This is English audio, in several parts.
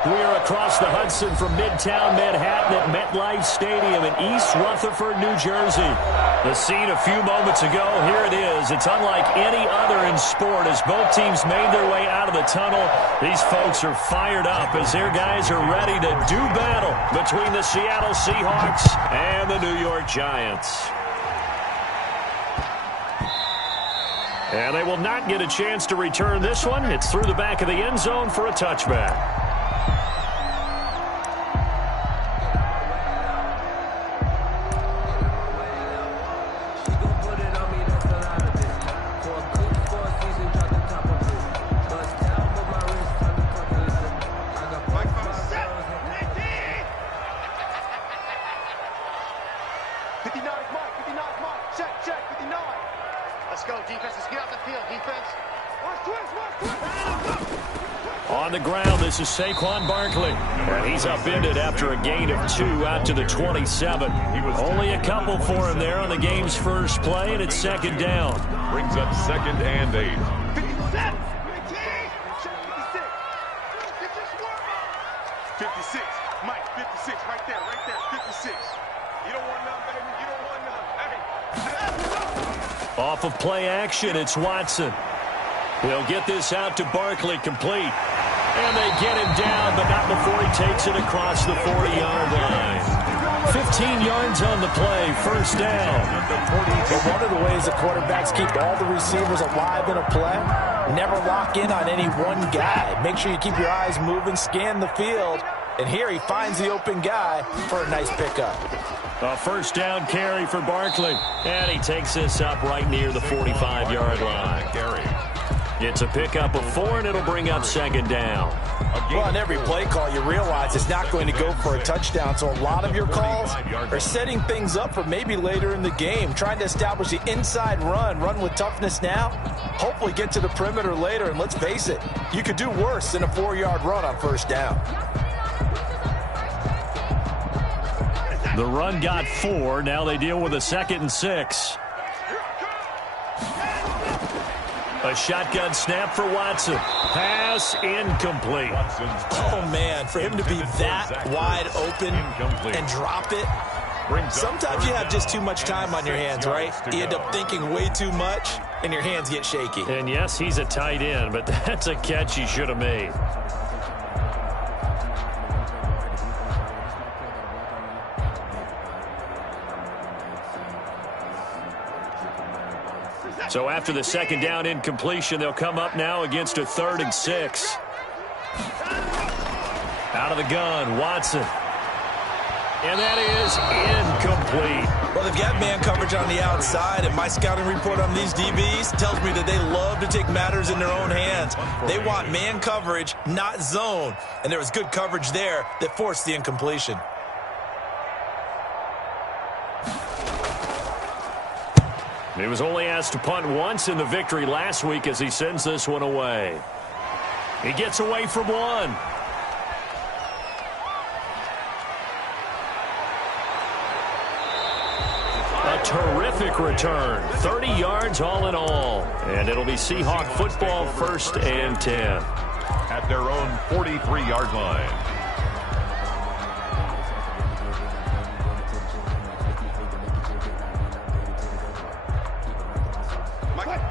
We are across the Hudson from Midtown Manhattan at MetLife Stadium in East Rutherford, New Jersey. The scene a few moments ago, here it is. It's unlike any other in sport as both teams made their way out of the tunnel. These folks are fired up as their guys are ready to do battle between the Seattle Seahawks and the New York Giants. And they will not get a chance to return this one. It's through the back of the end zone for a touchback. On the ground, this is Saquon Barkley. And he's upended after a gain of 2 out to the 27. Only a couple for him there on the game's first play, and it's second down. Brings up 2nd and 8. 56. Mike, 56, right there, 56. You don't want none, baby. You don't want none. Hey. Off of play action, it's Watson. They'll get this out to Barkley, complete. And they get him down, but not before he takes it across the 40-yard line. 15 yards on the play, first down. But one of the ways the quarterbacks keep all the receivers alive in a play, never lock in on any one guy. Make sure you keep your eyes moving, scan the field. And here he finds the open guy for a nice pickup. A first down carry for Barkley. And he takes this up right near the 45-yard line. It's a pickup of 4, and it'll bring up second down. Well, on every play call, you realize it's not going to go for a touchdown. So a lot of your calls are setting things up for maybe later in the game, trying to establish the inside run with toughness now, hopefully get to the perimeter later. And let's face it, you could do worse than a 4-yard run on first down. The run got 4. Now they deal with a 2nd and 6. A shotgun snap for Watson. Pass incomplete. Oh, man, for him to be that wide open and drop it. Sometimes you have just too much time on your hands, right? You end up thinking way too much, and your hands get shaky. And, yes, he's a tight end, but that's a catch he should have made. So after the second down incompletion, they'll come up now against a 3rd and 6. Out of the gun, Watson. And that is incomplete. Well, they've got man coverage on the outside, and my scouting report on these DBs tells me that they love to take matters in their own hands. They want man coverage, not zone. And there was good coverage there that forced the incompletion. He was only asked to punt once in the victory last week as he sends this one away. He gets away from one. A terrific return. 30 yards all in all. And it'll be Seahawk football, 1st and 10. At their own 43-yard line.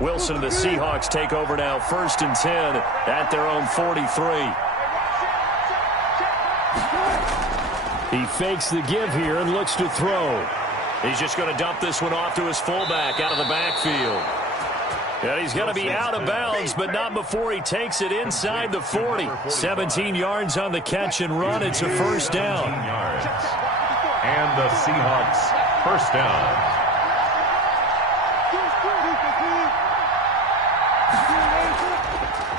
Wilson and the Seahawks take over now, 1st and 10 at their own 43. He fakes the give here and looks to throw. He's just going to dump this one off to his fullback out of the backfield. And he's going to be out of bounds, but not before he takes it inside the 40. 17 yards on the catch and run. It's a first down. And the Seahawks first down.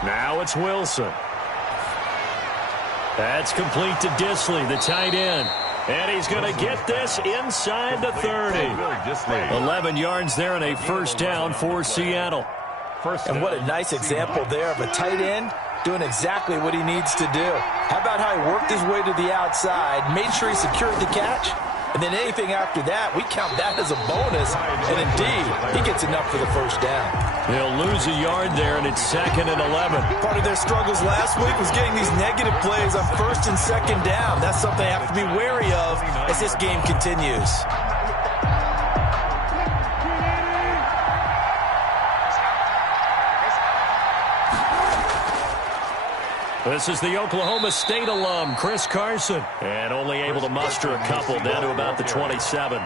Now it's Wilson. That's complete to Disley, the tight end. And he's going to get this inside the 30. 11 yards there and a first down for Seattle. And what a nice example there of a tight end doing exactly what he needs to do. How about how he worked his way to the outside, made sure he secured the catch, And then anything after that, we count that as a bonus. And indeed, he gets enough for the first down. They'll lose a yard there, and it's 2nd and 11. Part of their struggles last week was getting these negative plays on 1st and 2nd down. That's something they have to be wary of as this game continues. This is the Oklahoma State alum, Chris Carson, and only able to muster a couple down to about the 27.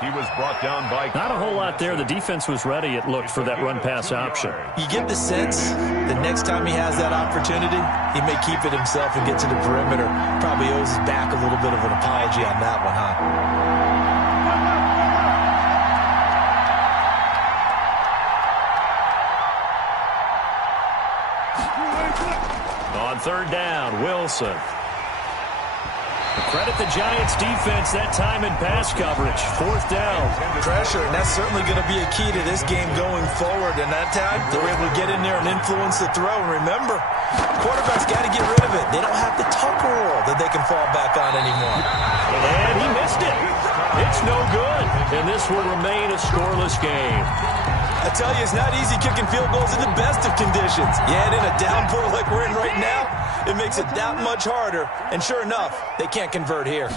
He was brought down by... Not a whole lot there. The defense was ready, it looked, for that run-pass option. You get the sense the next time he has that opportunity, he may keep it himself and get to the perimeter. Probably owes his back a little bit of an apology on that one, huh? On 3rd down, Wilson. Credit the Giants' defense that time in pass coverage. 4th down. Pressure, and that's certainly going to be a key to this game going forward. And that time, they were able to get in there and influence the throw. And remember, quarterbacks got to get rid of it. They don't have the Tucker roll that they can fall back on anymore. And he missed it. It's no good. And this will remain a scoreless game. I tell you, it's not easy kicking field goals in the best of conditions. Yeah, and in a downpour like we're in right now, it makes it that much harder. And sure enough, they can't convert here.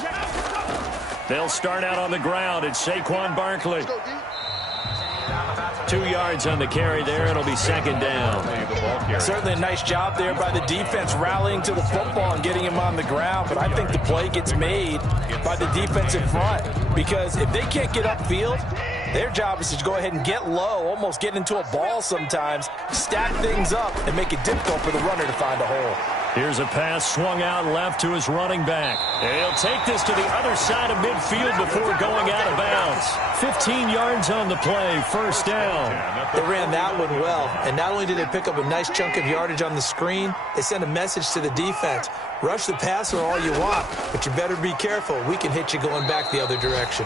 They'll start out on the ground. It's Saquon Barkley. 2 yards on the carry there. It'll be 2nd down. Certainly a nice job there by the defense rallying to the football and getting him on the ground. But I think the play gets made by the defensive front. Because if they can't get upfield, their job is to go ahead and get low, almost get into a ball sometimes, stack things up, and make it difficult for the runner to find a hole. Here's a pass swung out left to his running back. And he'll take this to the other side of midfield before going out of bounds. 15 yards on the play, 1st down. They ran that one well, and not only did they pick up a nice chunk of yardage on the screen, they sent a message to the defense. Rush the passer all you want, but you better be careful. We can hit you going back the other direction.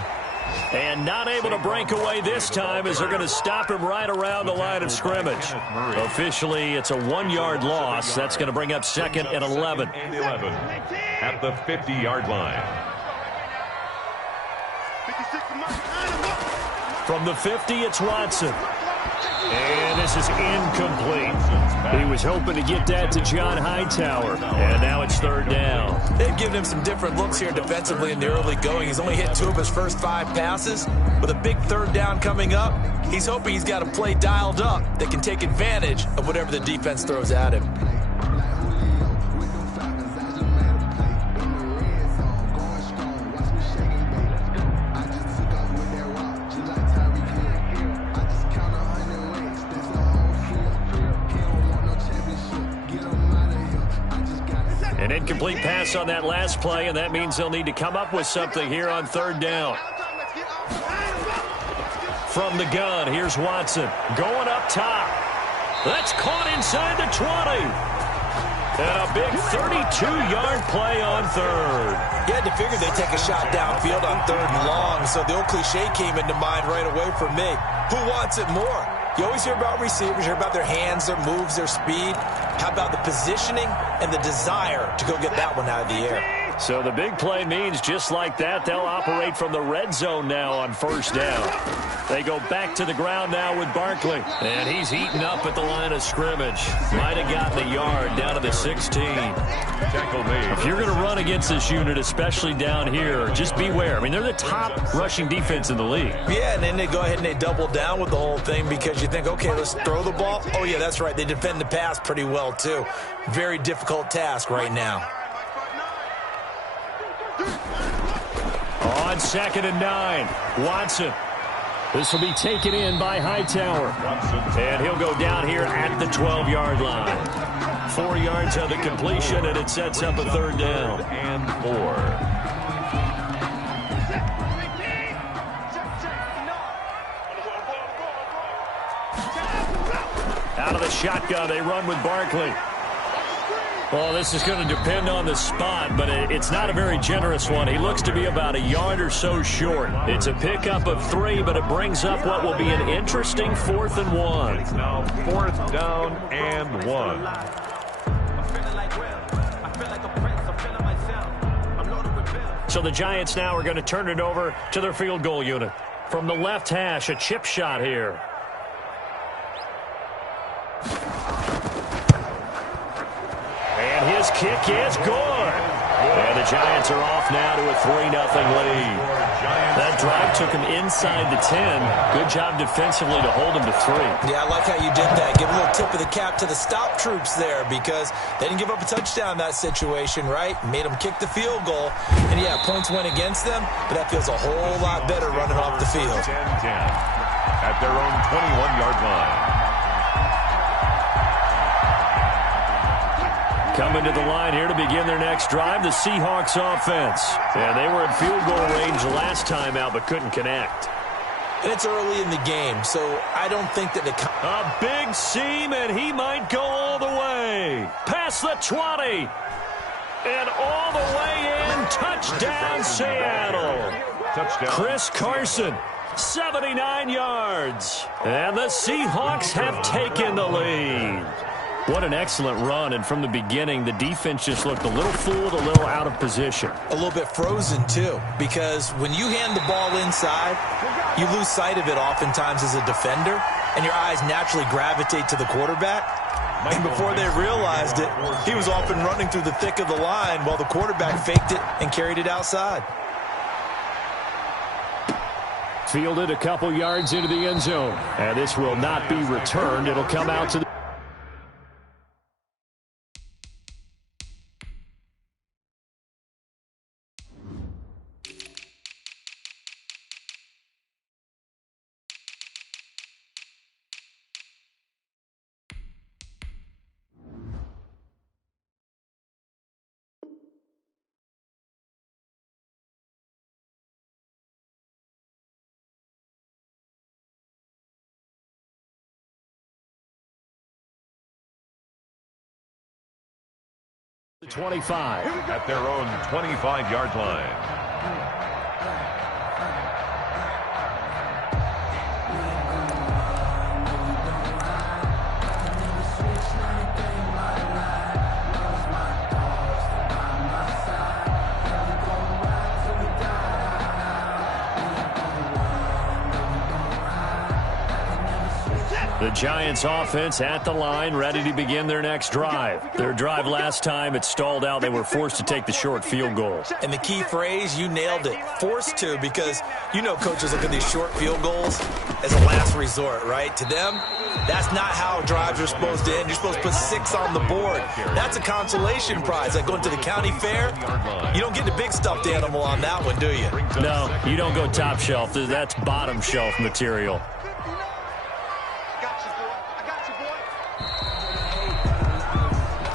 And not able to break away this time as they're going to stop him right around the line of scrimmage. Officially, it's a 1-yard loss. That's going to bring up 2nd and 11. At the 50-yard line. From the 50, it's Watson. And this is incomplete. He was hoping to get that to John Hightower. And now it's 3rd down. They've given him some different looks here defensively in the early going. He's only hit 2 of his first 5 passes. With a big 3rd down coming up, he's hoping he's got a play dialed up that can take advantage of whatever the defense throws at him. An incomplete pass on that last play, and that means they'll need to come up with something here on 3rd down. From the gun, here's Watson going up top. That's caught inside the 20. And a big 32-yard play on 3rd. You had to figure they'd take a shot downfield on 3rd and long, so the old cliche came into mind right away for me. Who wants it more? You always hear about receivers, hear about their hands, their moves, their speed. How about the positioning and the desire to go get that one out of the air? So the big play means just like that, they'll operate from the red zone now on 1st down. They go back to the ground now with Barkley. And he's eaten up at the line of scrimmage. Might have gotten a yard down to the 16. If you're going to run against this unit, especially down here, just beware. I mean, they're the top rushing defense in the league. Yeah, and then they go ahead and they double down with the whole thing because you think, okay, let's throw the ball. Oh, yeah, that's right. They defend the pass pretty well, too. Very difficult task right now. On 2nd and 9, Watson. This will be taken in by Hightower. And he'll go down here at the 12-yard line. 4 yards on the completion, and it sets up a 3rd down. And 4. Out of the shotgun, they run with Barkley. Well, this is going to depend on the spot, but it's not a very generous one. He looks to be about a yard or so short. It's a pickup of 3, but it brings up what will be an interesting 4th and 1. It's now 4th down and 1. So the Giants now are going to turn it over to their field goal unit. From the left hash, a chip shot here. And his kick is good. And the Giants are off now to a 3-0 lead. That drive took him inside the 10. Good job defensively to hold him to 3. Yeah, I like how you did that. Give a little tip of the cap to the stop troops there because they didn't give up a touchdown in that situation, right? Made them kick the field goal. And, yeah, points went against them, but that feels a whole lot better running off the field. 10-10 at their own 21-yard line. Coming to the line here to begin their next drive, the Seahawks offense. And they were in field goal range last time out, but couldn't connect. And it's early in the game, so I don't think that a big seam, and he might go all the way. Past the 20. And all the way in. Touchdown, Seattle. Touchdown. Chris Carson, 79 yards. And the Seahawks have taken the lead. What an excellent run, and from the beginning, the defense just looked a little fooled, a little out of position. A little bit frozen, too, because when you hand the ball inside, you lose sight of it oftentimes as a defender, and your eyes naturally gravitate to the quarterback. And before they realized it, he was off and running through the thick of the line while the quarterback faked it and carried it outside. Fielded a couple yards into the end zone, and this will not be returned. It'll come out to the 25. At their own 25-yard line. The Giants offense at the line, ready to begin their next drive. Their drive last time, it stalled out. They were forced to take the short field goal. And the key phrase, you nailed it, forced to, because you know coaches look at these short field goals as a last resort, right? To them, that's not how drives are supposed to end. You're supposed to put 6 on the board. That's a consolation prize. Like going to the county fair, you don't get the big stuffed animal on that one, do you? No, you don't go top shelf. That's bottom shelf material.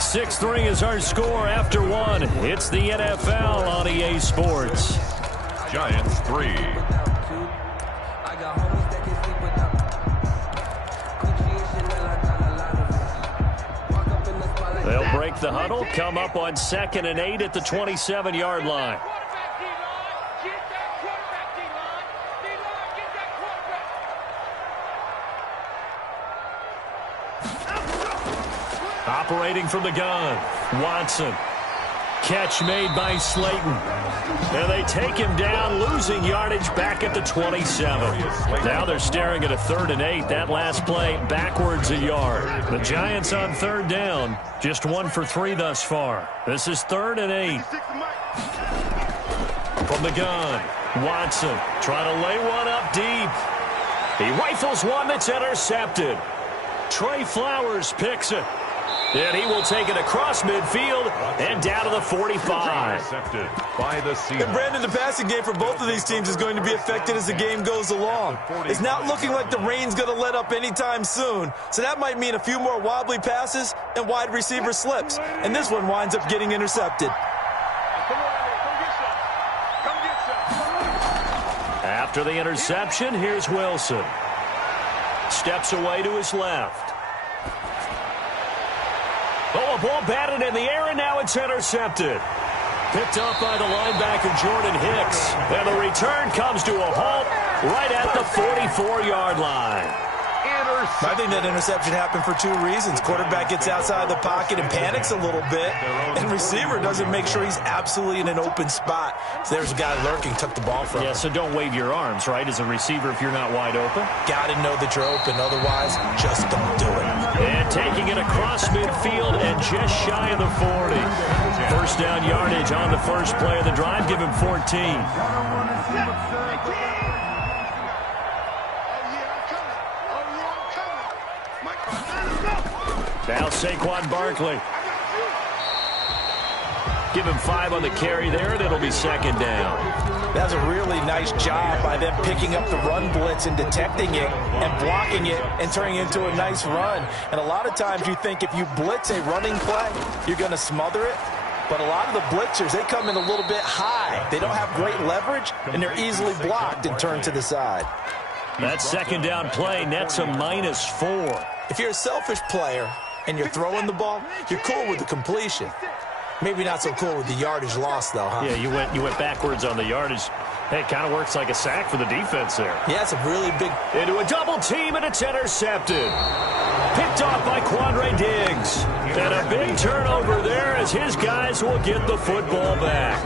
6-3 is our score after 1. It's the NFL on EA Sports. Giants 3. They'll break the huddle, come up on 2nd and 8 at the 27-yard line. Operating from the gun, Watson. Catch made by Slayton. And they take him down, losing yardage back at the 27. Now they're staring at a 3rd and 8. That last play backwards a yard. The Giants on 3rd down, just 1 for 3 thus far. This is 3rd and 8. From the gun, Watson trying to lay one up deep. He rifles one that's intercepted. Trey Flowers picks it. And he will take it across midfield and down to the 45. Intercepted by the Seahawks. And Brandon, the passing game for both of these teams is going to be affected as the game goes along. It's not looking like the rain's going to let up anytime soon, so that might mean a few more wobbly passes and wide receiver slips. And this one winds up getting intercepted. After the interception, here's Wilson. Steps away to his left. Oh, a ball batted in the air, and now it's intercepted. Picked up by the linebacker, Jordan Hicks. And the return comes to a halt right at the 44-yard line. I think that interception happened for two reasons. Quarterback gets outside the pocket and panics a little bit, and receiver doesn't make sure he's absolutely in an open spot. So there's a guy lurking, took the ball from him. Yeah, so don't wave your arms, right, as a receiver if you're not wide open. Got to know that you're open. Otherwise, just don't do it. And taking it across midfield and just shy of the 40. First down yardage on the first play of the drive. Give him 14. Now Saquon Barkley. Give him 5 on the carry there, and it'll be second down. That's a really nice job by them picking up the run blitz and detecting it and blocking it and turning it into a nice run. And a lot of times you think if you blitz a running play, you're going to smother it. But a lot of the blitzers, they come in a little bit high. They don't have great leverage, and they're easily blocked and turned to the side. That second down play nets a -4. If you're a selfish player and you're throwing the ball, you're cool with the completion. Maybe not so cool with the yardage loss, though, huh? Yeah, you went backwards on the yardage. Hey, it kind of works like a sack for the defense there. Yeah, it's a really big... Into a double team, and it's intercepted. Picked off by Quandre Diggs. And a big turnover there as his guys will get the football back.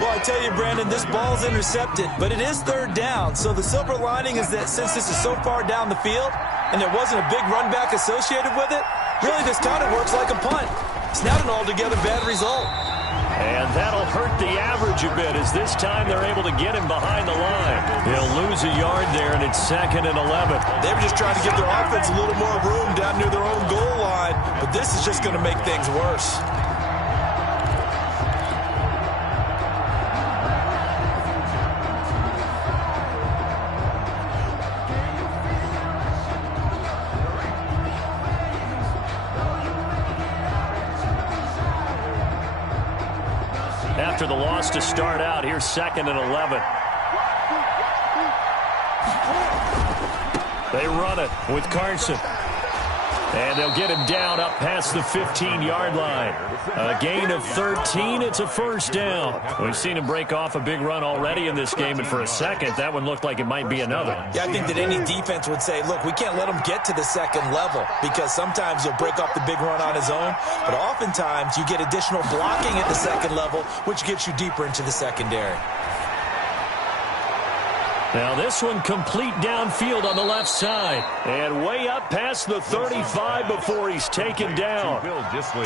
Well, I tell you, Brandon, this ball's intercepted, but it is third down. So the silver lining is that since this is so far down the field and there wasn't a big run back associated with it, really this kind of works like a punt. It's not an altogether bad result. And that'll hurt the average a bit as this time they're able to get him behind the line. They'll lose a yard there, and it's 2nd and 11. They were just trying to give their offense a little more room down near their own goal line, but this is just going to make things worse. After the loss to start out, here's 2nd and 11. They run it with Carson. And they'll get him down up past the 15-yard line. A gain of 13. It's a first down. We've seen him break off a big run already in this game, and for a second, that one looked like it might be another. Yeah, I think that any defense would say, look, we can't let him get to the second level because sometimes he'll break off the big run on his own, but oftentimes you get additional blocking at the second level, which gets you deeper into the secondary. Now this one complete downfield on the left side. And way up past the 35 before he's taken down.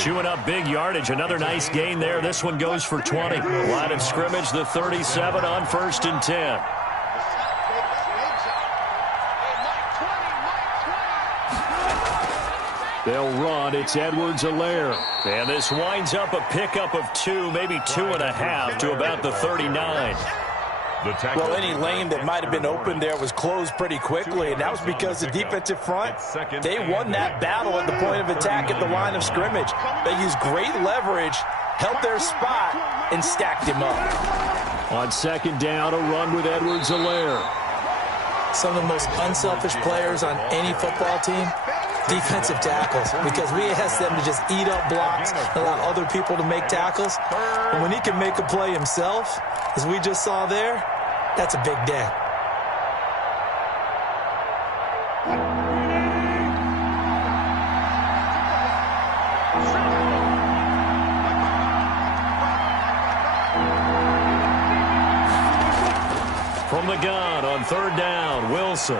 Chewing up big yardage. Another nice gain there. This one goes for 20. Line of scrimmage, the 37 on 1st and 10. They'll run. It's Edwards-Helaire. And this winds up a pickup of 2, maybe 2.5 to about the 39. Well, any lane that might have been open there was closed pretty quickly, and that was because the defensive front, they won that battle at the point of attack at the line of scrimmage. They used great leverage, held their spot, and stacked him up. On 2nd down, a run with Edwards-Helaire. Some of the most unselfish players on any football team, defensive tackles, because we ask them to just eat up blocks, allow other people to make tackles. And when he can make a play himself, as we just saw there, that's a big day. From the gun on 3rd down, Wilson.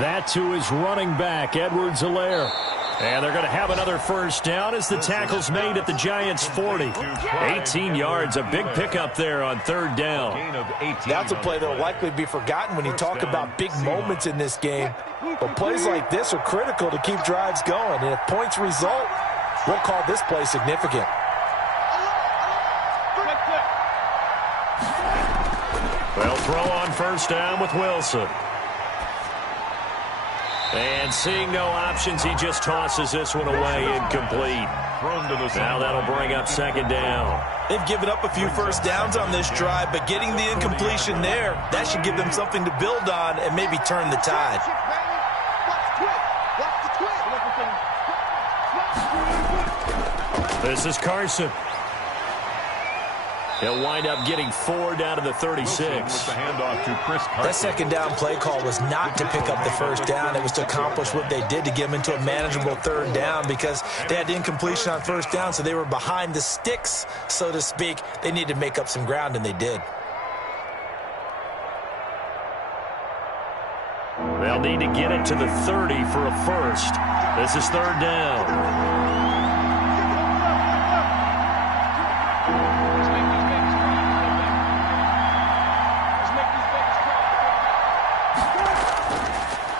That to his running back, Edwards-Helaire. And they're going to have another first down as the tackle's made at the Giants' 40. 18 yards, a big pickup there on 3rd down. That's a play that will likely be forgotten when you talk about big moments in this game. But plays like this are critical to keep drives going. And if points result, we'll call this play significant. They'll throw on first down with Wilson. And seeing no options, he just tosses this one away, incomplete. Now that'll bring up 2nd down. They've given up a few first downs on this drive, but getting the incompletion there, that should give them something to build on and maybe turn the tide. This is Carson. He'll wind up getting 4 down to the 36. With the handoff to Chris Carson. That second down play call was not to pick up the first down. It was to accomplish what they did, to get them into a manageable third down, because they had incompletion on first down, so they were behind the sticks, so to speak. They needed to make up some ground, and they did. They'll need to get it to the 30 for a first. This is third down.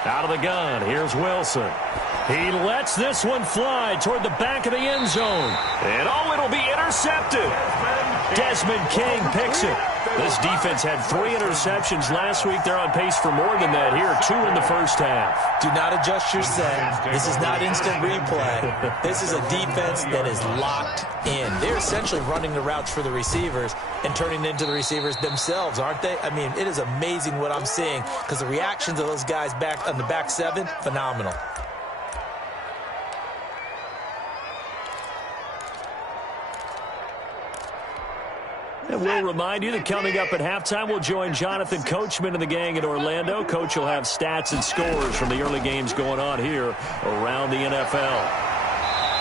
Out of the gun, here's Wilson. He lets this one fly toward the back of the end zone. And it'll be intercepted. Desmond King picks it. This defense had 3 interceptions last week. They're on pace for more than that here, 2 in the first half. Do not adjust your set. This is not instant replay. This is a defense that is locked in. They're essentially running the routes for the receivers and turning into the receivers themselves, aren't they? I mean, it is amazing what I'm seeing, because the reactions of those guys back on the back 7, phenomenal. And we'll remind you that coming up at halftime, we'll join Jonathan Coachman and the gang in Orlando. Coach will have stats and scores from the early games going on here around the NFL.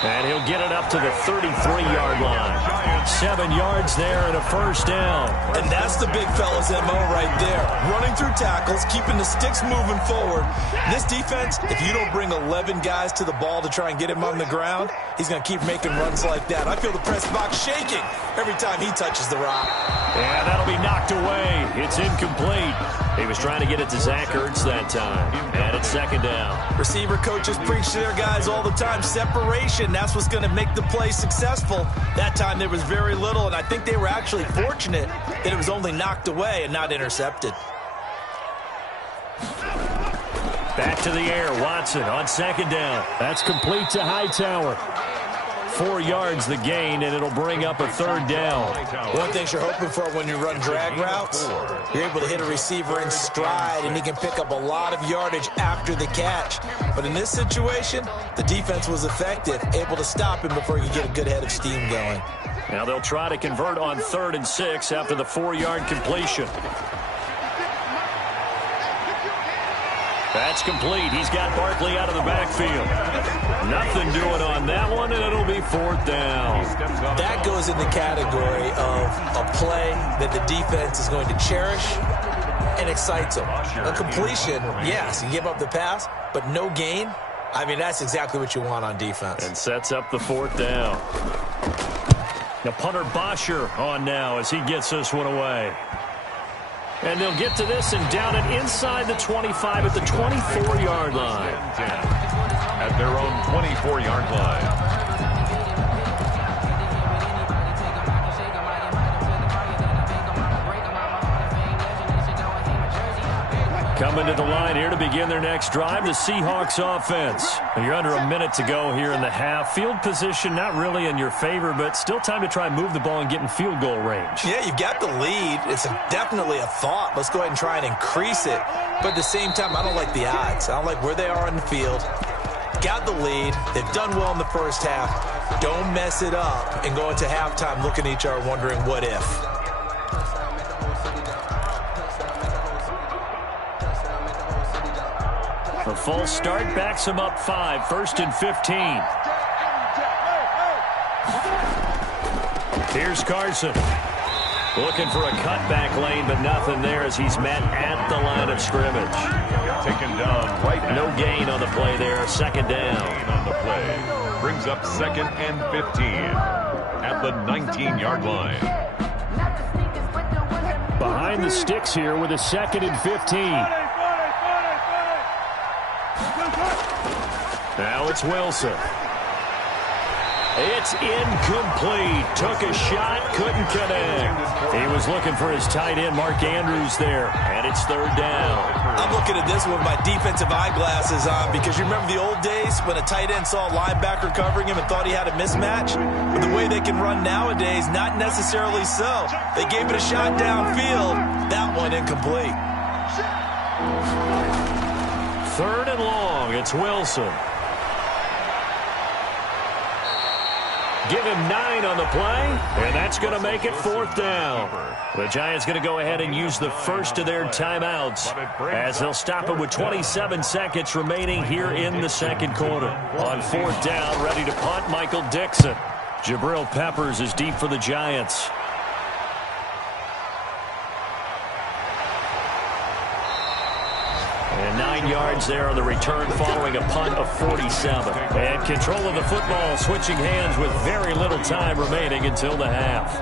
And he'll get it up to the 33-yard line. 7 yards there and a first down. And that's the big fella's MO right there. Running through tackles, keeping the sticks moving forward. This defense, if you don't bring 11 guys to the ball to try and get him on the ground, he's going to keep making runs like that. I feel the press box shaking every time he touches the rock. Yeah, that'll be knocked away. It's incomplete. He was trying to get it to Zach Ertz that time. And it's second down. Receiver coaches preach to their guys all the time. Separation, that's what's going to make the play successful. That time there was very little, and I think they were actually fortunate that it was only knocked away and not intercepted. Back to the air, Watson on second down. That's complete to Hightower. 4 yards the gain, and it'll bring up a third down. One thing you're hoping for when you run drag routes, you're able to hit a receiver in stride, and he can pick up a lot of yardage after the catch. But in this situation, the defense was effective, able to stop him before he could get a good head of steam going. Now they'll try to convert on 3rd and 6 after the 4-yard completion. That's complete. He's got Barkley out of the backfield. Nothing doing on that one, and it'll be 4th down. That goes in the category of a play that the defense is going to cherish and excites them. A completion, yes, you give up the pass, but no gain. I mean, that's exactly what you want on defense. And sets up the 4th down. Now punter Bosher on now as he gets this one away. And they'll get to this and down it inside the 25 at the 24-yard line. At their own 24-yard line. Coming to the line here to begin their next drive, the Seahawks offense. You're under a minute to go here in the half. Field position not really in your favor, but still time to try and move the ball and get in field goal range. Yeah, you've got the lead. It's definitely a thought. Let's go ahead and try and increase it. But at the same time, I don't like the odds. I don't like where they are on the field. Got the lead. They've done well in the first half. Don't mess it up and go into halftime looking at each other wondering what if. A false start backs him up 5, 1st and 15. Here's Carson. Looking for a cutback lane, but nothing there as he's met at the line of scrimmage. Taken down right now. No gain on the play there, 2nd down. Gain on the play. Brings up 2nd and 15 at the 19-yard line. Behind the sticks here with a 2nd and 15. Now it's Wilson. It's incomplete. Took a shot, couldn't connect. He was looking for his tight end, Mark Andrews, there. And it's 3rd down. I'm looking at this one with my defensive eyeglasses on, because you remember the old days when a tight end saw a linebacker covering him and thought he had a mismatch? But the way they can run nowadays, not necessarily so. They gave it a shot downfield. That one incomplete. 3rd and long. It's Wilson. Give him 9 on the play, and that's going to make it 4th down. The Giants going to go ahead and use the first of their timeouts as they'll stop it with 27 seconds remaining here in the second quarter. On 4th down, ready to punt, Michael Dixon. Jabril Peppers is deep for the Giants. And 9 yards there on the return following a punt of 47. And control of the football switching hands with very little time remaining until the half.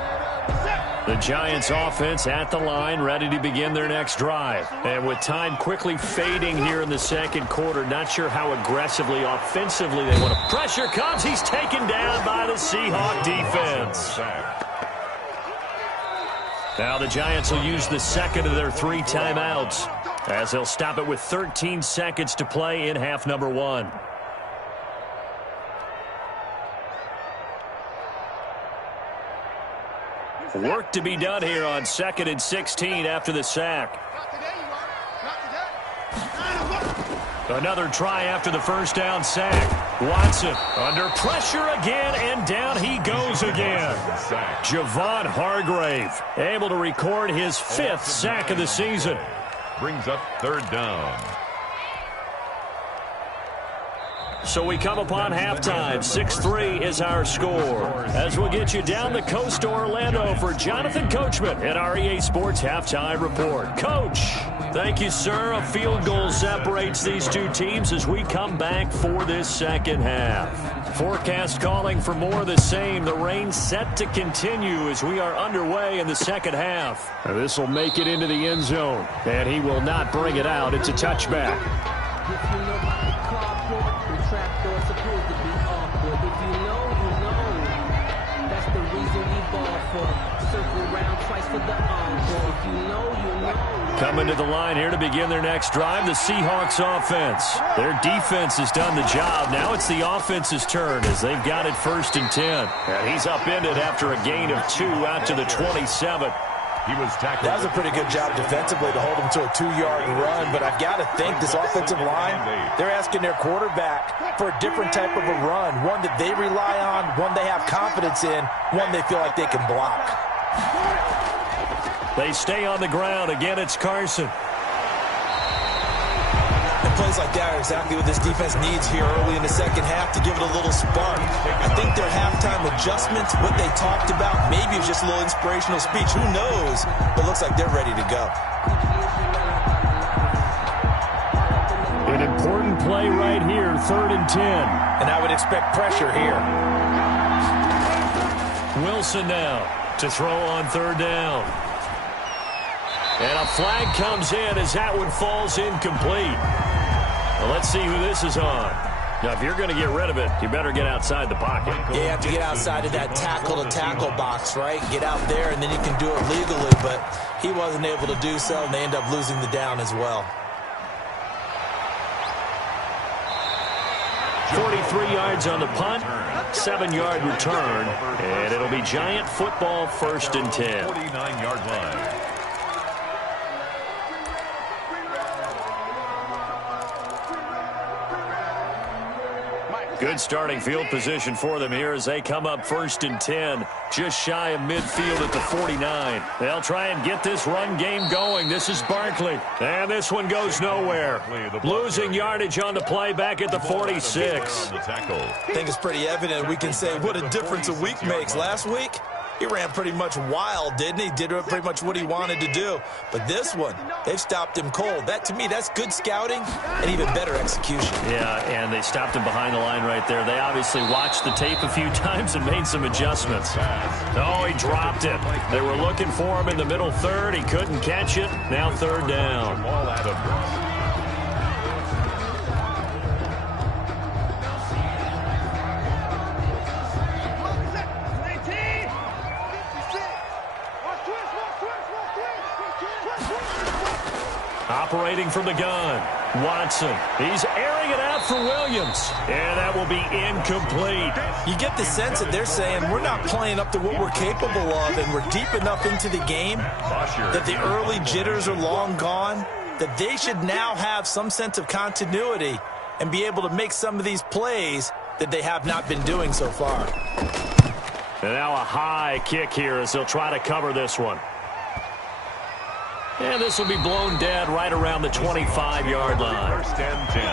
The Giants offense at the line, ready to begin their next drive. And with time quickly fading here in the second quarter, not sure how aggressively, offensively they want to. Pressure comes. He's taken down by the Seahawks defense. Now the Giants will use the second of their 3 timeouts as they'll stop it with 13 seconds to play in half number 1. Work to be done here on 2nd and 16 after the sack. Another try after the first down sack. Watson under pressure again, and down he goes again. Javon Hargrave able to record his 5th sack of the season. Brings up 3rd down. So we come upon halftime. 6-3 is our score. As we'll get you down the coast to Orlando for Jonathan Coachman at our EA Sports Halftime Report. Coach, thank you, sir. A field goal separates these two teams as we come back for this second half. Forecast calling for more of the same. The rain set to continue as we are underway in the second half. This will make it into the end zone, and he will not bring it out. It's a touchback. Coming to the line here to begin their next drive, the Seahawks offense. Their defense has done the job. Now it's the offense's turn as they've got it 1st and 10. And he's upended after a gain of 2 out to the 27. He was tackled. That was a pretty good job defensively to hold him to a 2-yard run, but I've got to think this offensive line, they're asking their quarterback for a different type of a run, one that they rely on, one they have confidence in, one they feel like they can block. They stay on the ground. Again, it's Carson. And plays like that are exactly what this defense needs here early in the second half to give it a little spark. I think their halftime adjustments, what they talked about, maybe it was just a little inspirational speech. Who knows? But it looks like they're ready to go. An important play right here, 3rd and 10. And I would expect pressure here. Wilson now to throw on 3rd down. And a flag comes in as that one falls incomplete. Well, let's see who this is on. Now, if you're going to get rid of it, you better get outside the pocket. Yeah, you have to get outside of that tackle-to-tackle box, right? Get out there, and then you can do it legally. But he wasn't able to do so, and they end up losing the down as well. 43 yards on the punt, 7-yard return, and it'll be Giant football 1st and 10. 49-yard line. Good starting field position for them here as they come up 1st and 10, just shy of midfield at the 49. They'll try and get this run game going. This is Barkley, and this one goes nowhere. Losing yardage on the play back at the 46. I think it's pretty evident. We can say what a difference a week makes. Last week, he ran pretty much wild, didn't he? Did pretty much what he wanted to do. But this one, they've stopped him cold. That, to me, that's good scouting and even better execution. Yeah, and they stopped him behind the line right there. They obviously watched the tape a few times and made some adjustments. Oh, he dropped it. They were looking for him in the middle 3rd. He couldn't catch it. Now 3rd down. Operating from the gun, Watson. He's airing it out for Williams, and that will be incomplete. You get the sense that they're saying we're not playing up to what we're capable of, and we're deep enough into the game that the early jitters are long gone, that they should now have some sense of continuity and be able to make some of these plays that they have not been doing so far. And now a high kick here as they'll try to cover this one. And this will be blown dead right around the 25-yard line. First and 10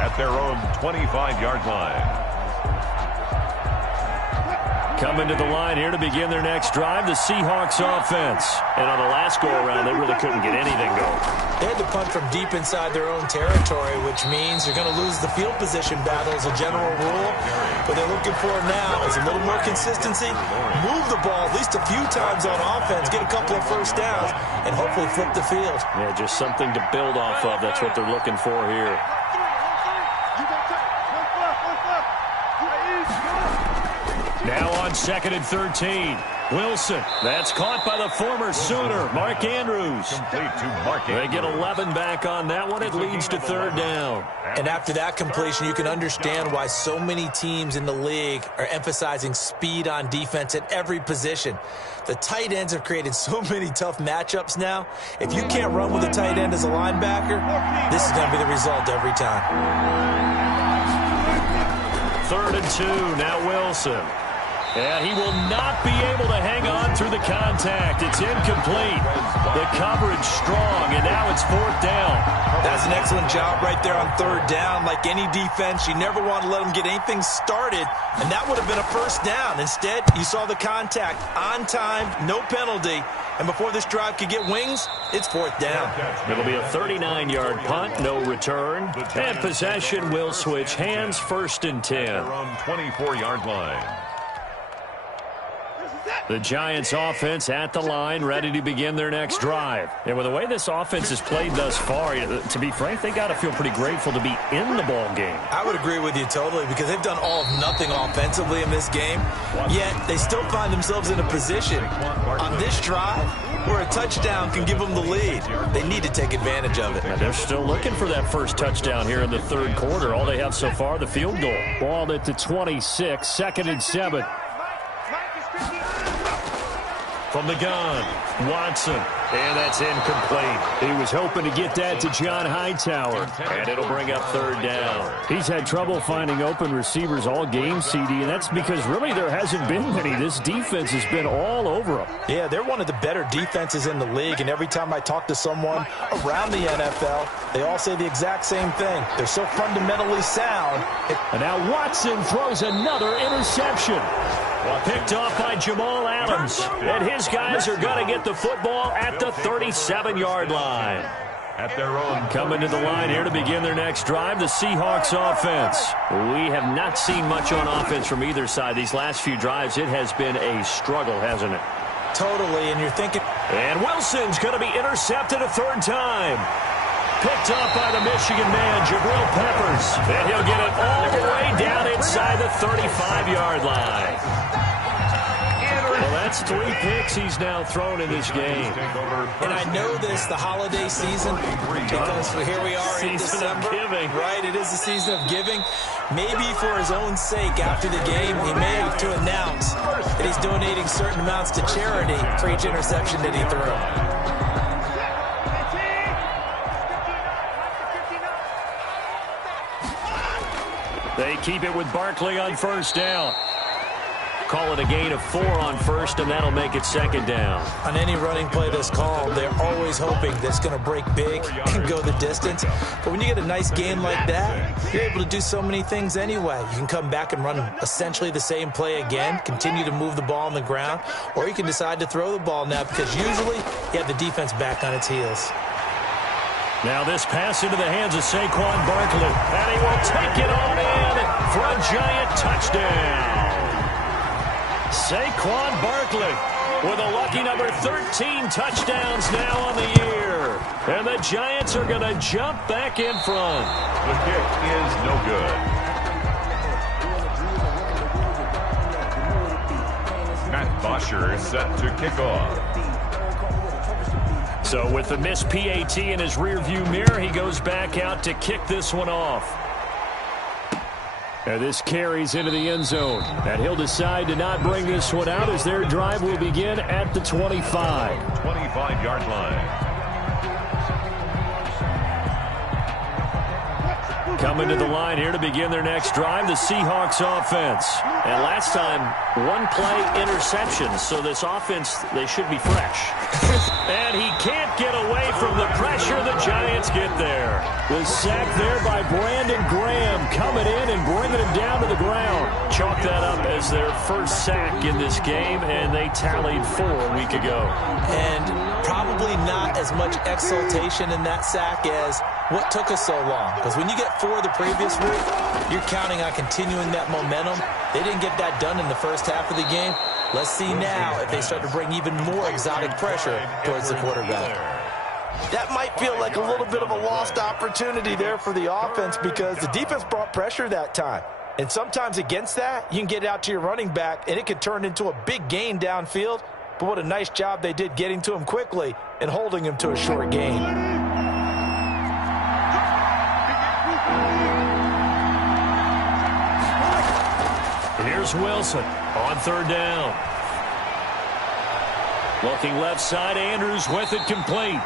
at their own 25-yard line. Coming to the line here to begin their next drive, the Seahawks offense. And on the last go-around, they really couldn't get anything going. They had to punt from deep inside their own territory, which means you're going to lose the field position battle as a general rule. What they're looking for now is a little more consistency, move the ball at least a few times on offense, get a couple of first downs, and hopefully flip the field. Yeah, just something to build off of. That's what they're looking for here. Now on 2nd and 13. Wilson. That's caught by the former Sooner, Mark Andrews. Complete to Mark Andrews. They get 11 back on that one. It leads to 3rd down. And after that completion, you can understand why so many teams in the league are emphasizing speed on defense at every position. The tight ends have created so many tough matchups now. If you can't run with a tight end as a linebacker, this is going to be the result every time. 3rd and 2. Now Wilson. And he will not be able to hang on through the contact. It's incomplete. The coverage strong, and now it's 4th down. That's an excellent job right there on 3rd down. Like any defense, you never want to let them get anything started, and that would have been a first down. Instead, you saw the contact on time, no penalty, and before this drive could get wings, it's 4th down. It'll be a 39-yard punt, no return, and possession will switch hands, 1st and 10. Their own 24-yard line. The Giants offense at the line, ready to begin their next drive. And with the way this offense has played thus far, to be frank, they got to feel pretty grateful to be in the ball game. I would agree with you totally because they've done all of nothing offensively in this game, yet they still find themselves in a position on this drive where a touchdown can give them the lead. They need to take advantage of it. And they're still looking for that first touchdown here in the 3rd quarter. All they have so far, the field goal. Ball at the 26, 2nd and 7. From the gun, Watson. And that's incomplete. He was hoping to get that to John Hightower. And it'll bring up 3rd down. He's had trouble finding open receivers all game, CD, and that's because really there hasn't been many. This defense has been all over them. Yeah, they're one of the better defenses in the league, and every time I talk to someone around the NFL, they all say the exact same thing. They're so fundamentally sound. And now Watson throws another interception. Picked off by Jamal Adams. And his guys are going to get the football at the 37-yard line. At their own. Coming to the line here to begin their next drive, the Seahawks offense. We have not seen much on offense from either side. These last few drives, it has been a struggle, hasn't it? Totally, and you're thinking... And Wilson's going to be intercepted a 3rd time. Picked up by the Michigan man, Jabril Peppers. And he'll get it all the way down inside the 35-yard line. Well, that's 3 picks he's now thrown in this game. And I know this, the holiday season, because here we are in December. Season of giving. Right, it is the season of giving. Maybe for his own sake, after the game, he may have to announce that he's donating certain amounts to charity for each interception that he threw. They keep it with Barkley on 1st down. Call it a gain of 4 on 1st, and that'll make it 2nd down. On any running play that's called, they're always hoping that it's going to break big and go the distance. But when you get a nice game like that, you're able to do so many things anyway. You can come back and run essentially the same play again, continue to move the ball on the ground, or you can decide to throw the ball now because usually you have the defense back on its heels. Now this pass into the hands of Saquon Barkley. And he will take it on in for a giant touchdown. Saquon Barkley with a lucky number 13 touchdowns now on the year. And the Giants are going to jump back in front. The kick is no good. Matt Bosher is set to kick off. So with the missed PAT in his rearview mirror, he goes back out to kick this one off. And this carries into the end zone. And he'll decide to not bring this one out as their drive will begin at the 25. 25-yard line. Coming to the line here to begin their next drive, the Seahawks offense. And last time, one play interception, so this offense, they should be fresh. And he can't get away from the pressure. The Giants get there. The sack there by Brandon Graham, coming in and bringing him down to the ground. Chalk that up as their first sack in this game, and they tallied 4 a week ago. And probably not as much exultation in that sack as what took us so long. Because when you get 4 the previous week, you're counting on continuing that momentum. They didn't get that done in the first half of the game. Let's see now if they start to bring even more exotic pressure towards the quarterback. That might feel like a little bit of a lost opportunity there for the offense because the defense brought pressure that time. And sometimes against that, you can get out to your running back, and it could turn into a big gain downfield. But what a nice job they did getting to him quickly and holding him to a short gain. Here's Wilson on 3rd down. Looking left side, Andrews with it complete.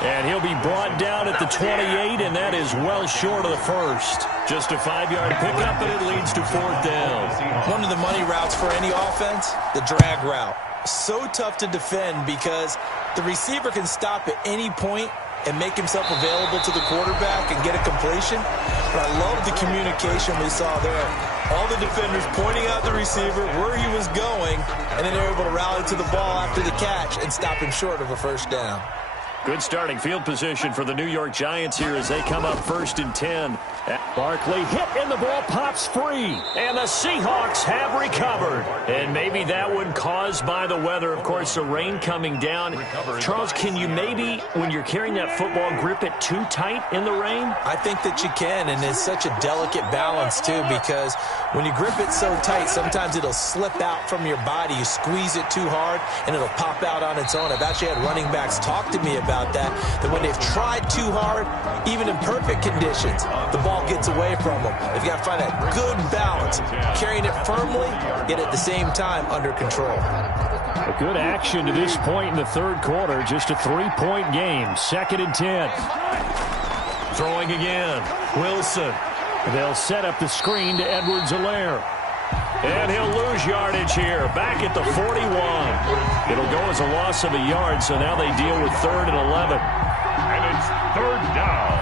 And he'll be brought down at the 28, and that is well short of the first. Just a 5-yard pickup, and it leads to 4th down. One of the money routes for any offense, the drag route. So tough to defend because the receiver can stop at any point and make himself available to the quarterback and get a completion. But I love the communication we saw there. All the defenders pointing out the receiver, where he was going, and then they're able to rally to the ball after the catch and stop him short of a first down. Good starting field position for the New York Giants here as they come up 1st and 10. Barkley hit and the ball pops free. And the Seahawks have recovered. And maybe that one caused by the weather. Of course, the rain coming down. Charles, can you maybe, when you're carrying that football, grip it too tight in the rain? I think that you can, and it's such a delicate balance, too, because when you grip it so tight, sometimes it'll slip out from your body. You squeeze it too hard, and it'll pop out on its own. I've actually had running backs talk to me about that when they've tried too hard, even in perfect conditions, the ball gets away from them. They've got to find that good balance, carrying it firmly, yet at the same time under control. A good action to this point in the 3rd quarter. Just a 3-point game. 2nd and 10. Throwing again. Wilson. They'll set up the screen to Edwards-Helaire. And he'll lose yardage here. Back at the 41. It'll go as a loss of a yard, so now they deal with 3rd and 11. And it's 3rd down.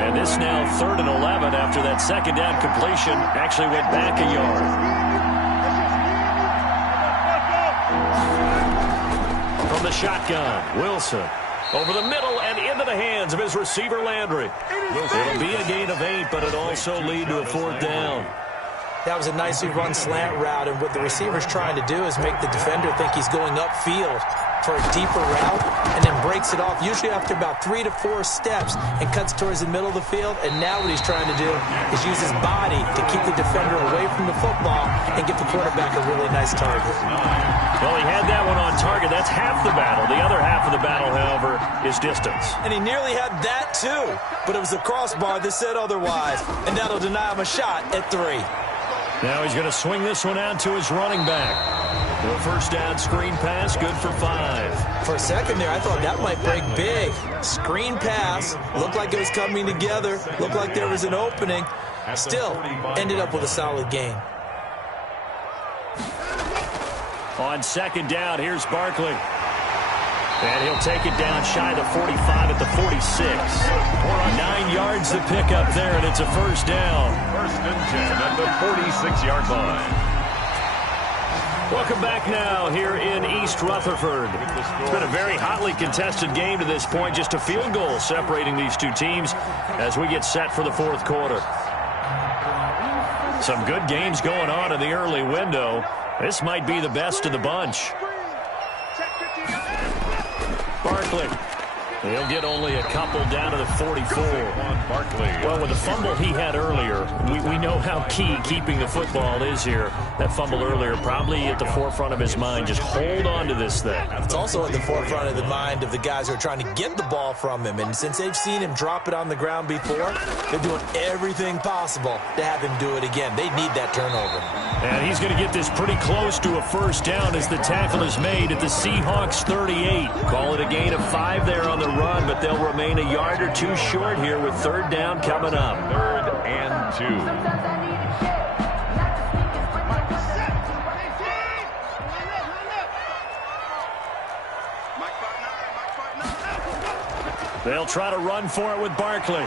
And this now 3rd and 11 after that 2nd down completion actually went back a yard. From the shotgun, Wilson. Over the middle and into the hands of his receiver, Landry. It'll be a gain of 8, but it'll also lead to a 4th down. That was a nicely run slant route, and what the receiver's trying to do is make the defender think he's going upfield for a deeper route and then breaks it off, usually after about 3 to 4 steps, and cuts towards the middle of the field. And now what he's trying to do is use his body to keep the defender away from the football and get the quarterback a really nice target. Well, he had that one on target. That's half the battle. The other half of the battle, however, is distance. And he nearly had that too, but it was the crossbar that said otherwise, and that'll deny him a shot at 3. Now he's going to swing this one out to his running back. The first down screen pass, good for 5. For a second there, I thought that might break big. Screen pass, looked like it was coming together, looked like there was an opening. Still, ended up with a solid gain. On 2nd down, here's Barkley. And he'll take it down shy of the 45 at the 46. 9 yards to pick up there, and it's a 1st down. 1st and 10 at the 46-yard line. Welcome back now here in East Rutherford. It's been a very hotly contested game to this point. Just a field goal separating these two teams as we get set for the 4th quarter. Some good games going on in the early window. This might be the best of the bunch. Barkley. He'll get only a couple down to the 44. Well, with the fumble he had earlier, we know how key keeping the football is here. That fumble earlier probably at the forefront of his mind. Just hold on to this thing. It's also at the forefront of the mind of the guys who are trying to get the ball from him. And since they've seen him drop it on the ground before, they're doing everything possible to have him do it again. They need that turnover. And he's going to get this pretty close to a 1st down as the tackle is made at the Seahawks 38. Call it a gain of 5 there on the the run, but they'll remain a yard or two short here with third down coming up. 3rd and 2. They'll try to run for it with Barkley.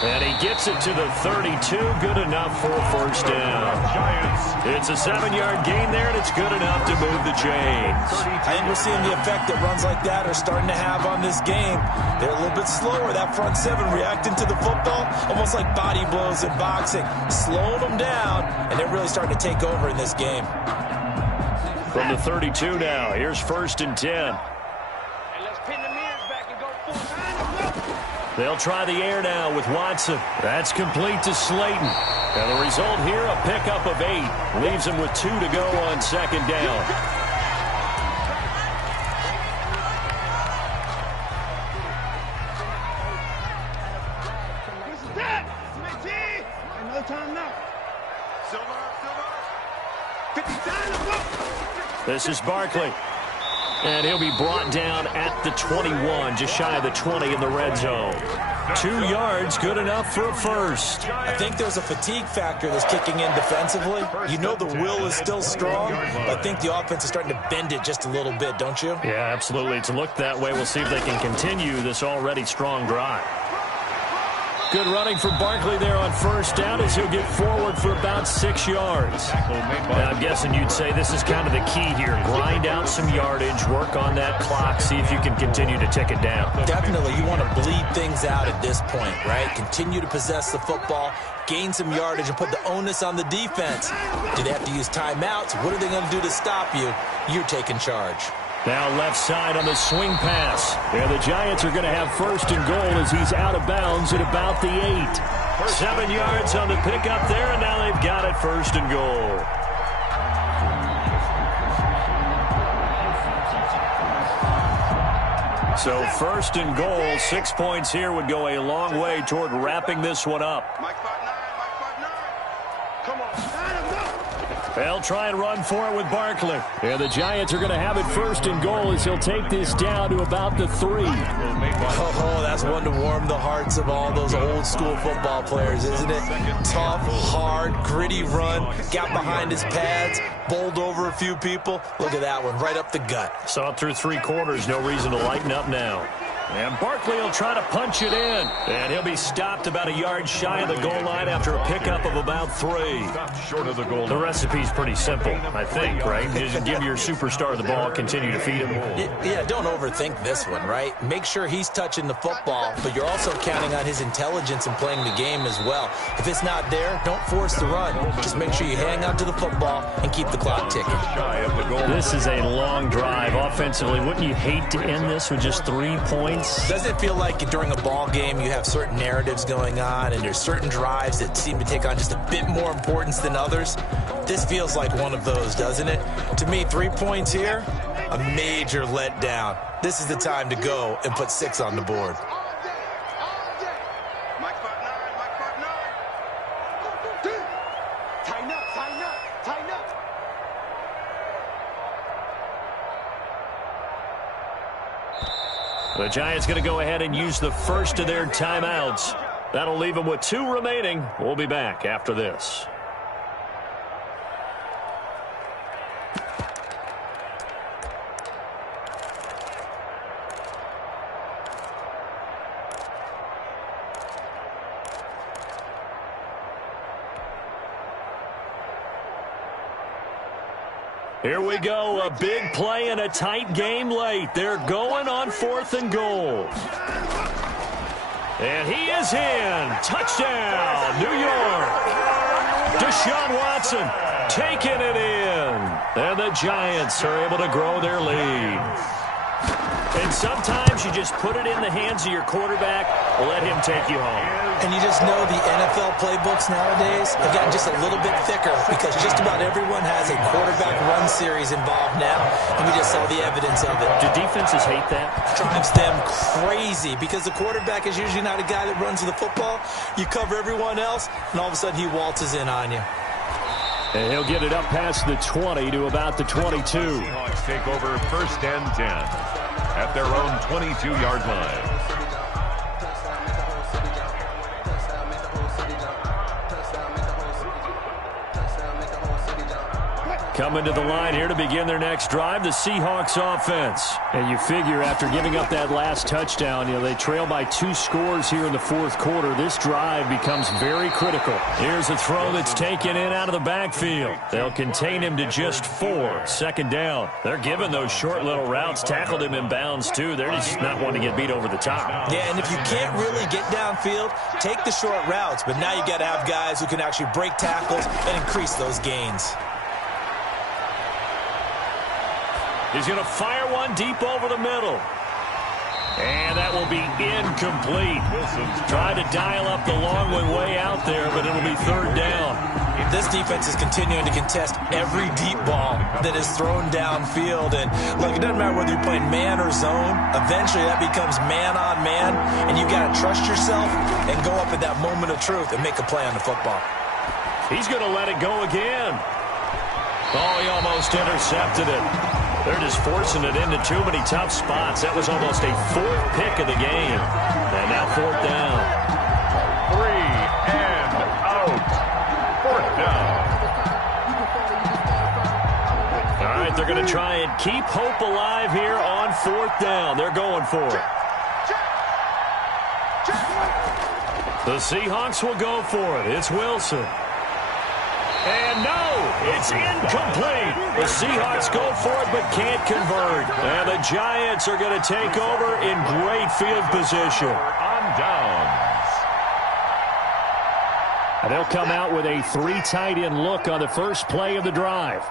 And he gets it to the 32. Good enough for a first down. It's a 7-yard gain there, and it's good enough to move the chains. I think we're seeing the effect that runs like that are starting to have on this game. They're a little bit slower, that front seven reacting to the football, almost like body blows in boxing, slowing them down, and they're really starting to take over in this game. From the 32 now, here's 1st and 10. They'll try the air now with Watson. That's complete to Slayton. And the result here, a pickup of 8. Leaves him with 2 to go on 2nd down. This is Barkley. And he'll be brought down at the 21, just shy of the 20 in the red zone. 2 yards, good enough for a first. I think there's a fatigue factor that's kicking in defensively. You know the will is still strong, but I think the offense is starting to bend it just a little bit, don't you? Yeah, absolutely. It's looked that way. We'll see if they can continue this already strong drive. Good running for Barkley there on 1st down as he'll get forward for about 6 yards. Now, I'm guessing you'd say this is kind of the key here. Grind out some yardage, work on that clock, see if you can continue to tick it down. Definitely. You want to bleed things out at this point, right? Continue to possess the football, gain some yardage, and put the onus on the defense. Do they have to use timeouts? What are they going to do to stop you? You're taking charge. Now left side on the swing pass. Yeah, the Giants are going to have 1st and goal as he's out of bounds at about the 8. 7 yards on the pickup there, and now they've got it 1st and goal. So 1st and goal, 6 points here would go a long way toward wrapping this one up. They'll try and run for it with Barkley. And the Giants are going to have it 1st and goal as he'll take this down to about the 3. Oh, that's one to warm the hearts of all those old school football players, isn't it? Tough, hard, gritty run, got behind his pads, bowled over a few people. Look at that one, right up the gut. Saw it through 3 quarters, no reason to lighten up now. And Barkley will try to punch it in. And he'll be stopped about a yard shy of the goal line after a pickup of about 3. Short of the goal. The recipe's pretty simple, I think, right? Just give your superstar the ball, continue to feed him. Yeah, don't overthink this one, right? Make sure he's touching the football, but you're also counting on his intelligence in playing the game as well. If it's not there, don't force the run. Just make sure you hang on to the football and keep the clock ticking. This is a long drive offensively. Wouldn't you hate to end this with just 3 points? Doesn't it feel like during a ball game you have certain narratives going on and there's certain drives that seem to take on just a bit more importance than others? This feels like one of those, doesn't it? To me, 3 points here, a major letdown. This is the time to go and put 6 on the board. The Giants going to go ahead and use the first of their timeouts. That'll leave them with 2 remaining. We'll be back after this. Here we go, a big play and a tight game late. They're going on 4th and goal. And he is in. Touchdown, New York. Deshaun Watson taking it in. And the Giants are able to grow their lead. And sometimes you just put it in the hands of your quarterback, let him take you home. And you just know the NFL playbooks nowadays have gotten just a little bit thicker because just about everyone has a quarterback run series involved now, and we just saw the evidence of it. Do defenses hate that? Drives them crazy because the quarterback is usually not a guy that runs the football. You cover everyone else, and all of a sudden he waltzes in on you. And he'll get it up past the 20 to about the 22. Seahawks take over 1st and 10. at their own 22-yard line. Coming to the line here to begin their next drive, the Seahawks offense. And you figure after giving up that last touchdown, they trail by 2 scores here in the fourth quarter. This drive becomes very critical. Here's a throw that's taken in out of the backfield. They'll contain him to just 4. Second down. They're giving those short little routes. Tackled him in bounds, too. They're just not wanting to get beat over the top. Yeah, and if you can't really get downfield, take the short routes. But now you got to have guys who can actually break tackles and increase those gains. He's going to fire one deep over the middle. And that will be incomplete. Tried to dial up the long one way out there, but it'll be third down. This defense is continuing to contest every deep ball that is thrown downfield. And, look, it doesn't matter whether you're playing man or zone. Eventually, that becomes man on man. And you've got to trust yourself and go up at that moment of truth and make a play on the football. He's going to let it go again. Oh, he almost intercepted it. They're just forcing it into too many tough spots. That was almost a 4th pick of the game. And now 4th down. 3 and out. 4th down. All right, they're going to try and keep hope alive here on 4th down. They're going for it. The Seahawks will go for it. It's Wilson. And no, it's incomplete. The Seahawks go for it but can't convert. And the Giants are going to take over in great field position. On downs. And they'll come out with a 3 tight end look on the first play of the drive.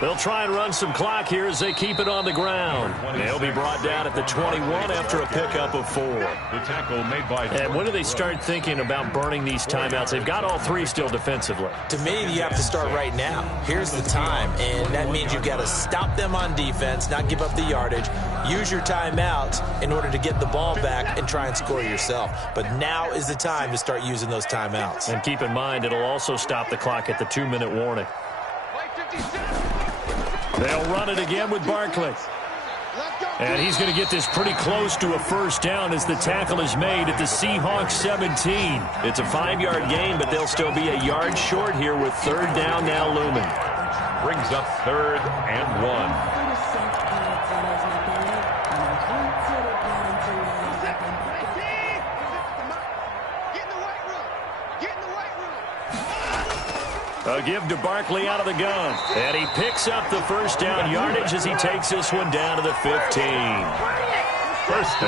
They'll try and run some clock here as they keep it on the ground. They'll be brought down at the 21 after a pickup of 4. The tackle made by... And when do they start thinking about burning these timeouts? They've got all 3 still defensively. To me, you have to start right now. Here's the time, and that means you've got to stop them on defense, not give up the yardage, use your timeouts in order to get the ball back and try and score yourself. But now is the time to start using those timeouts. And keep in mind, it'll also stop the clock at the 2-minute warning. They'll run it again with Barkley. And he's going to get this pretty close to a first down as the tackle is made at the Seahawks 17. It's a 5-yard gain, but they'll still be a yard short here with third down now looming. Brings up 3rd and 1. A give to Barkley out of the gun. And he picks up the first down yardage as he takes this one down to the 15.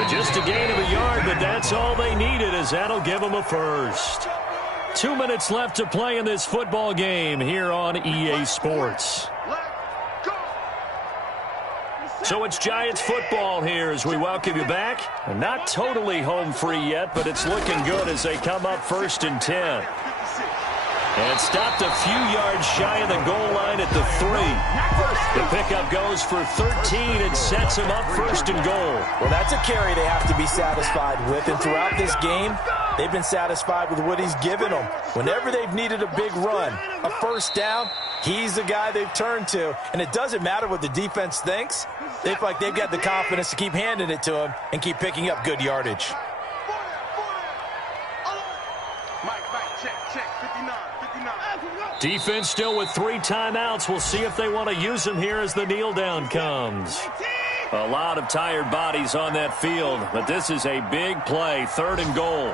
Just a gain of a yard, but that's all they needed as that'll give them a first. 2 minutes left to play in this football game here on EA Sports. So it's Giants football here as we welcome you back. Not totally home free yet, but it's looking good as they come up 1st and 10. And stopped a few yards shy of the goal line at the 3. The pickup goes for 13 and sets him up 1st and goal. Well, that's a carry they have to be satisfied with. And throughout this game, they've been satisfied with what he's given them. Whenever they've needed a big run, a first down, he's the guy they've turned to. And it doesn't matter what the defense thinks. They feel like they've got the confidence to keep handing it to him and keep picking up good yardage. Defense still with 3 timeouts. We'll see if they want to use them here as the kneel down comes. A lot of tired bodies on that field, but this is a big play, 3rd and goal.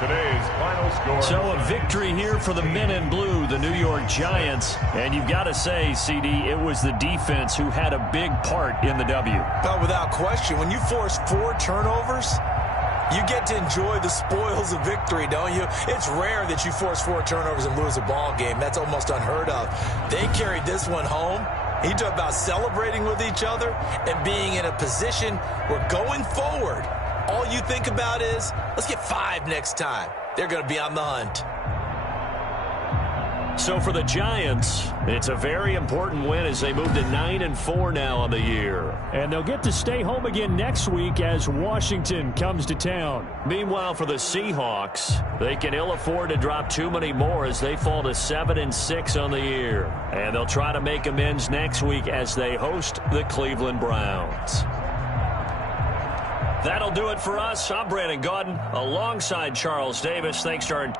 Today's final score. So a victory here for the men in blue, the New York Giants. And you've got to say, CD, it was the defense who had a big part in the W. Well, without question, when you force 4 turnovers, you get to enjoy the spoils of victory, don't you? It's rare that you force 4 turnovers and lose a ball game. That's almost unheard of. They carried this one home. He talked about celebrating with each other and being in a position where going forward, all you think about is, let's get 5 next time. They're going to be on the hunt. So for the Giants, it's a very important win as they move to 9-4 now on the year. And they'll get to stay home again next week as Washington comes to town. Meanwhile, for the Seahawks, they can ill afford to drop too many more as they fall to 7-6 on the year. And they'll try to make amends next week as they host the Cleveland Browns. That'll do it for us. I'm Brandon Gaudin alongside Charles Davis. Thanks to our